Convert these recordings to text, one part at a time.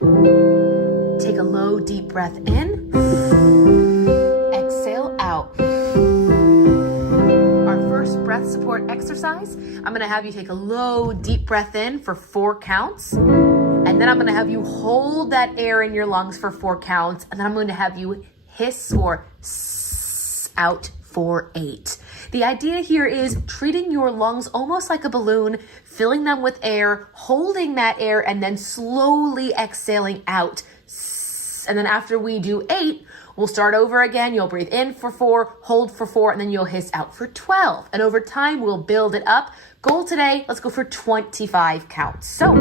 Take a low, deep breath in. Exhale out. Our first breath support exercise, I'm gonna have you take a low, deep breath in for 4 counts. And then I'm gonna have you hold that air in your lungs for 4 counts. And then I'm gonna have you hiss or sss out for 8. The idea here is treating your lungs almost like a balloon, filling them with air, holding that air, and then slowly exhaling out. And then after we do 8, we'll start over again. You'll breathe in for 4, hold for 4, and then you'll hiss out for 12. And over time, we'll build it up. Goal today, let's go for 25 counts. So,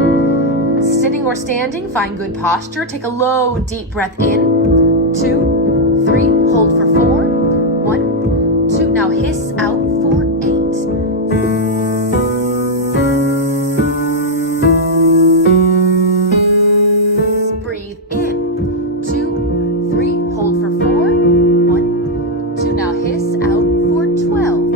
sitting or standing, find good posture. Take a low, deep breath in. 2, 3, hold for 4. 1, 2, now hiss out for 8. Breathe in. 2, 3, hold for 4. 1, 2, now hiss out for 12.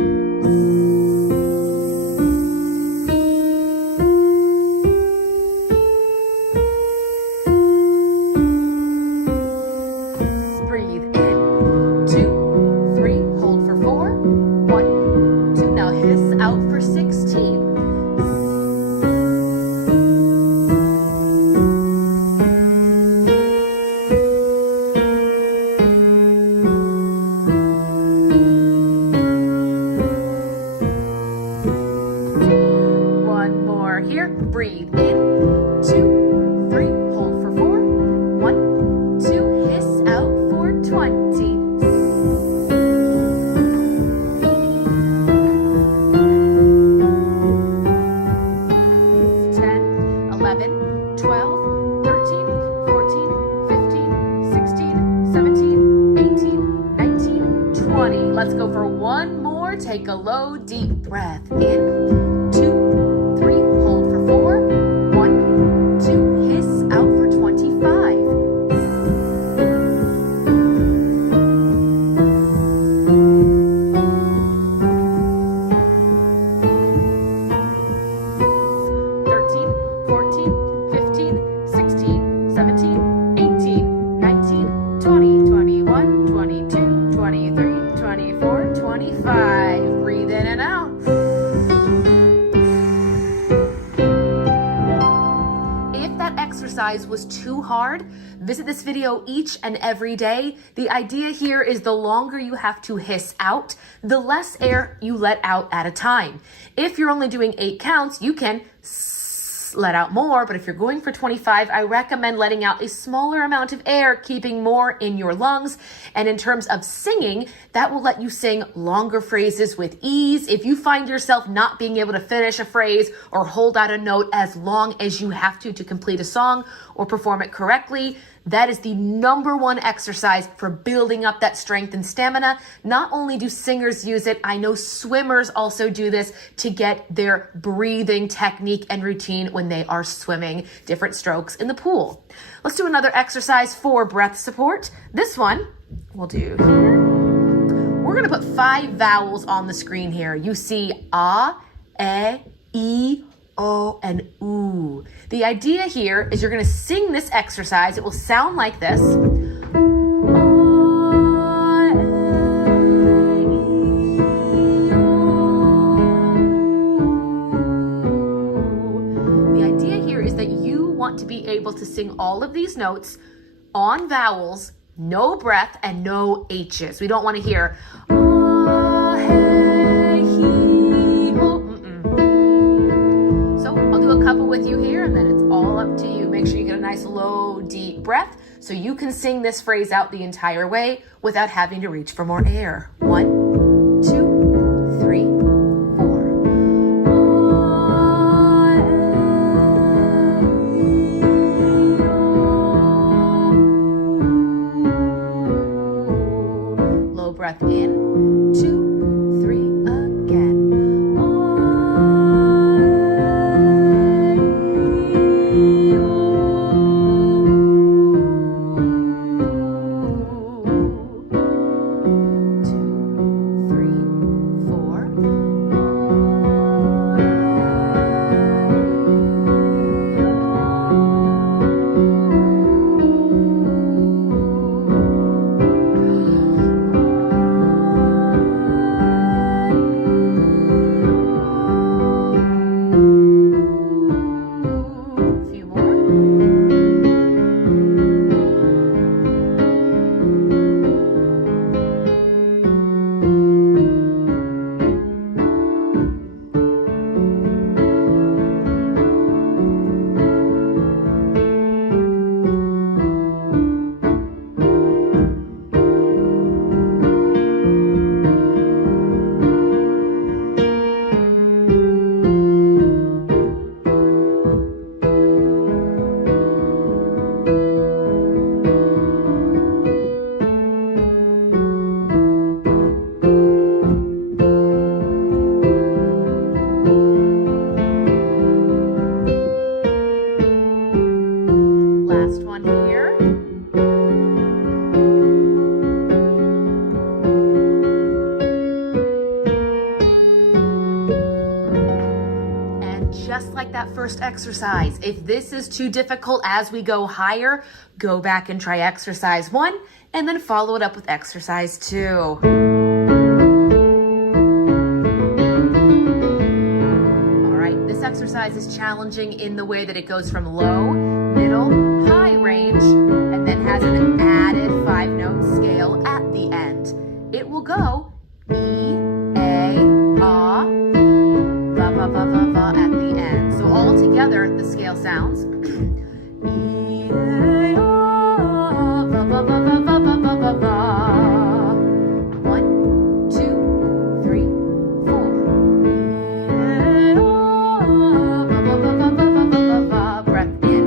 Breathe in. 2, 3, hold for 4. 1, 2, now hiss out for 16. One more here. Breathe in. 2, 3, hold for 4. 1, 2, hiss out for 20. 10, 11, 12, 13, 14, 15, 16, 17, 18, 19, 20. Let's go for one more. Take a low, deep breath in. 2, 3, hold for 4. 1, 2, hiss out for 25. Breathe in and out. If that exercise was too hard, visit this video each and every day. The idea here is the longer you have to hiss out, the less air you let out at a time. If you're only doing 8 counts, you can let out more, but if you're going for 25, I recommend letting out a smaller amount of air, keeping more in your lungs. And in terms of singing, that will let you sing longer phrases with ease. If you find yourself not being able to finish a phrase or hold out a note as long as you have to complete a song or perform it correctly, that is the #1 exercise for building up that strength and stamina. Not only do singers use it, I know swimmers also do this to get their breathing technique and routine when they are swimming different strokes in the pool. Let's do another exercise for breath support. This one we'll do here. We're gonna put 5 vowels on the screen here. You see ah, eh, e, O, and oo. The idea here is you're gonna sing this exercise. It will sound like this. The idea here is that you want to be able to sing all of these notes on vowels, no breath and no H's. We don't wanna hear a couple with you here, and then it's all up to you. Make sure you get a nice low, deep breath so you can sing this phrase out the entire way without having to reach for more air. 1, 2, 3, 4. Low breath in. 2, 3, again. 1, Last one here. And just like that first exercise, if this is too difficult as we go higher, go back and try exercise 1 and then follow it up with exercise 2. Exercise is challenging in the way that it goes from low, middle, high range, and then has an added 5-note scale at the end. It will go E, A, A, va, va, va, va, va at the end. So all together, the scale sounds E, A, A, va, va, va, va, va, va, va, va, va. 1, 2, 3, 4. Breath in.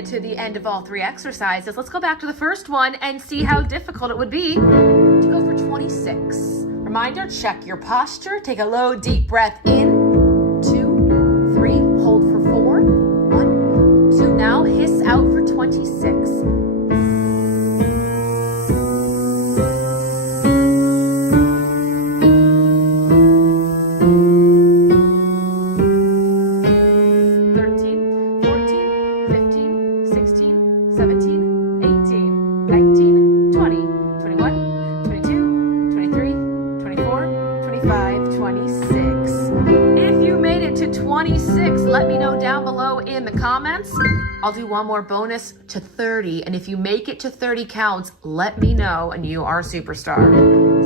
To the end of all 3 exercises, let's go back to the first one and see how difficult it would be to go for 26. Reminder, check your posture. Take a low, deep breath in. 2, 3, hold for 4. 1, 2, now hiss out for 26. Let me know down below in the comments. I'll do one more bonus to 30, and if you make it to 30 counts, let me know and you are a superstar.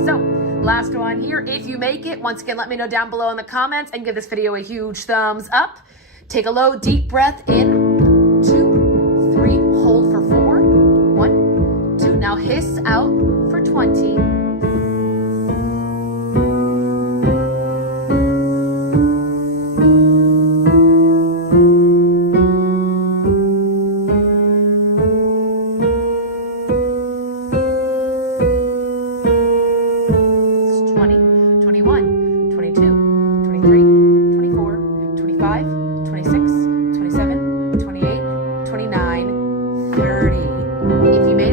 So last one here, if you make it, once again, let me know down below in the comments and give this video a huge thumbs up. Take a low, deep breath in. 2, 3, hold for 4. 1, 2, now hiss out for 20.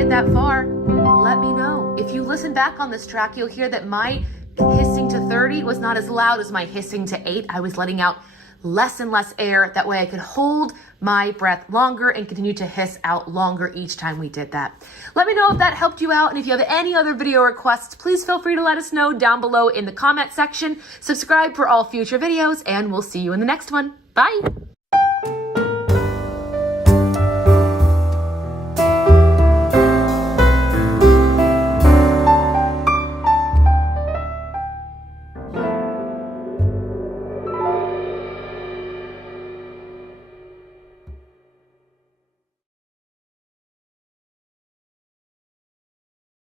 That far, let me know. If you listen back on this track, you'll hear that my hissing to 30 was not as loud as my hissing to 8. I was letting out less and less air. That way I could hold my breath longer and continue to hiss out longer each time we did that. Let me know if that helped you out, and if you have any other video requests, please feel free to let us know down below in the comment section. Subscribe for all future videos, and we'll see you in the next one. Bye.